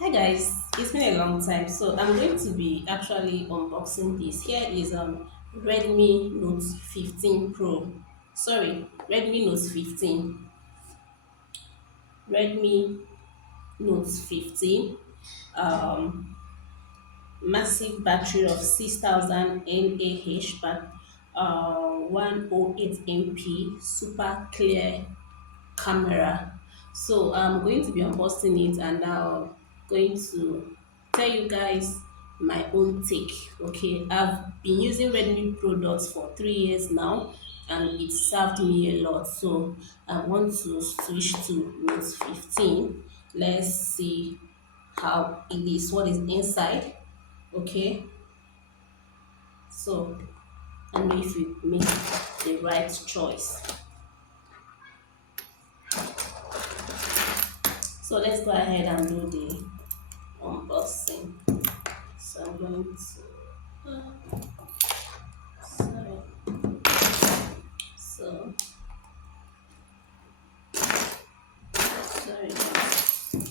Hi guys, it's been a long time, so I'm going to be actually unboxing this. Here is Redmi Note 15 Pro. Sorry, Redmi Note 15. Redmi Note 15. Um, Massive battery of 6000 mAh, but 108 MP, super clear camera. So I'm going to be unboxing it and now going to tell you guys my own take. Okay, I've been using Redmi products for 3 years now and it served me a lot. So I want to switch to Note 15. Let's see how it is, what is inside. Okay, so I know if you make the right choice. So let's go ahead and do the unboxing. So I'm going to sorry. So sorry guys.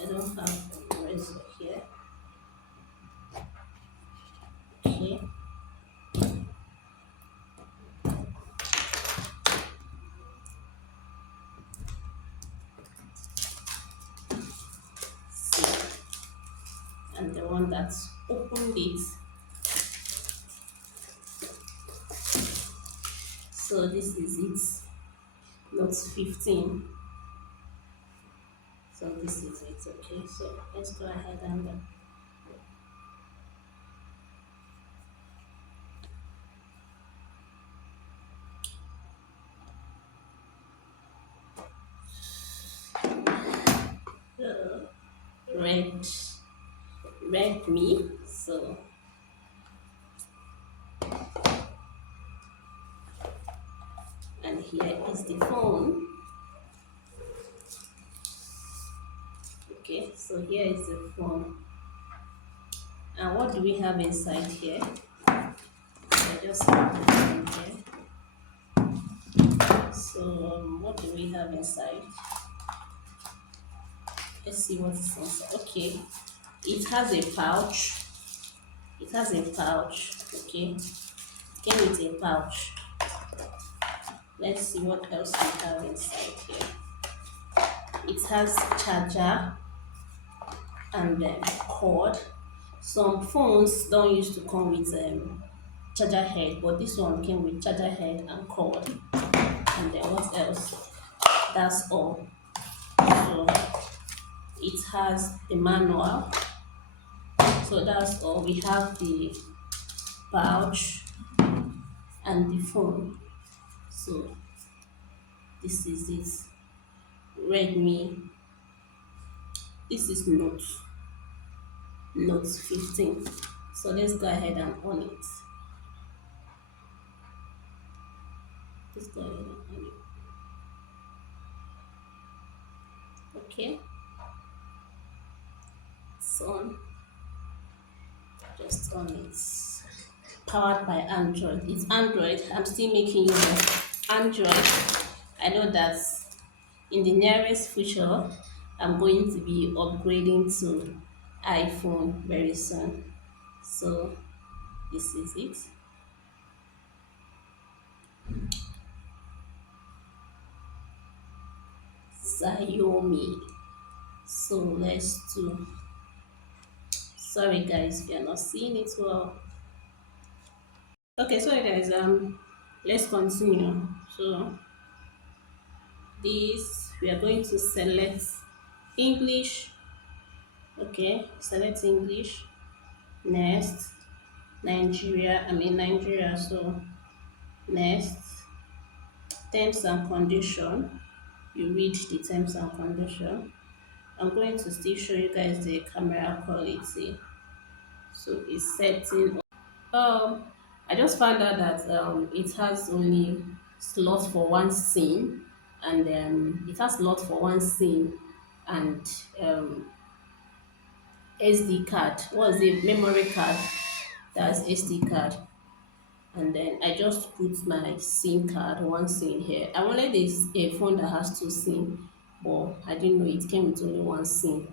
I don't have a razor here. Okay. See, I'm the one that opened it. So this is it. Note 15. So this is it, okay. So let's go ahead and red red me. So and here is the phone. Okay, so here is the phone. And what do we have inside here? I just have the phone here. So what do we have inside? Let's see what is inside. Okay, it has a pouch. It has a pouch. Okay, it came with a pouch. Let's see what else we have inside here. It has charger and cord. Some phones don't used to come with charger head, but this one came with charger head and cord. And then what else? That's all. So it has the manual. So that's all. We have the pouch and the phone. So this is it. Redmi. This is Note 15. So let's go ahead and on it. Let's go ahead and on it. Okay. It's on. Just on it. Powered by Android. It's Android. I'm still making use of Android. I know that in the nearest future, I'm going to be upgrading to iPhone very soon. So this is it. Xiaomi. So let's do. Sorry guys, if you're not seeing it well. Okay, sorry guys. Let's continue. So this we are going to select English. Okay, select English. Next, Nigeria. I'm in Nigeria, so next, terms and condition. You read the terms and condition. I'm going to still show you guys the camera quality. So it's setting. Um, I just found out that it has only slots for one scene, and it has slot for one scene, and um, SD card. What's the memory card? That's SD card. And then I just put my SIM card, one SIM here. I wanted a phone that has two SIM, but I didn't know it came with only one SIM.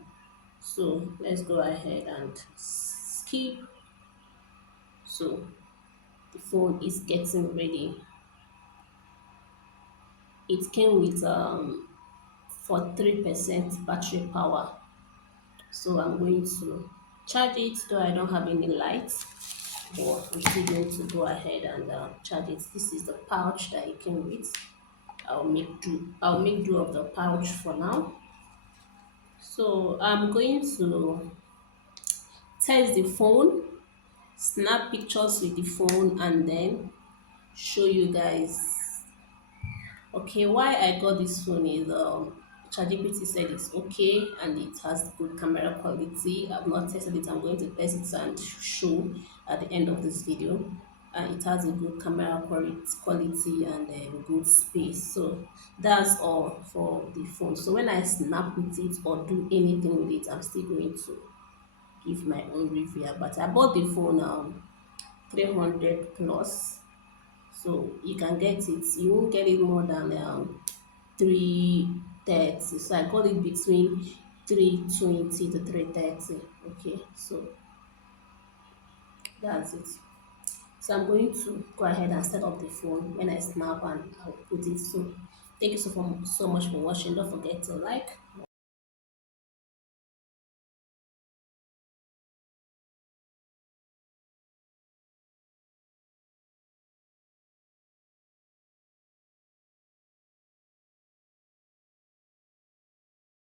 So let's go ahead and skip. So the phone is getting ready. It came with for 3% battery power. So I'm going to charge it, though I don't have any lights, but I'm still going to go ahead and charge it. This is the pouch that it came with. I'll make do of the pouch for now. So I'm going to test the phone, snap pictures with the phone, and then show you guys. Okay, why I got this phone is ChatGPT said it's okay and it has good camera quality. I've not tested it. I'm going to test it and show at the end of this video. And it has a good camera quality and a good space. So that's all for the phone. So when I snap with it or do anything with it, I'm still going to give my own review. But I bought the phone 300 plus, so you can get it. You won't get it more than 330. So I got it between 320 to 330. Okay, so that's it. So I'm going to go ahead and set up the phone when I snap and I'll put it. So thank you so much for watching. Don't forget to like,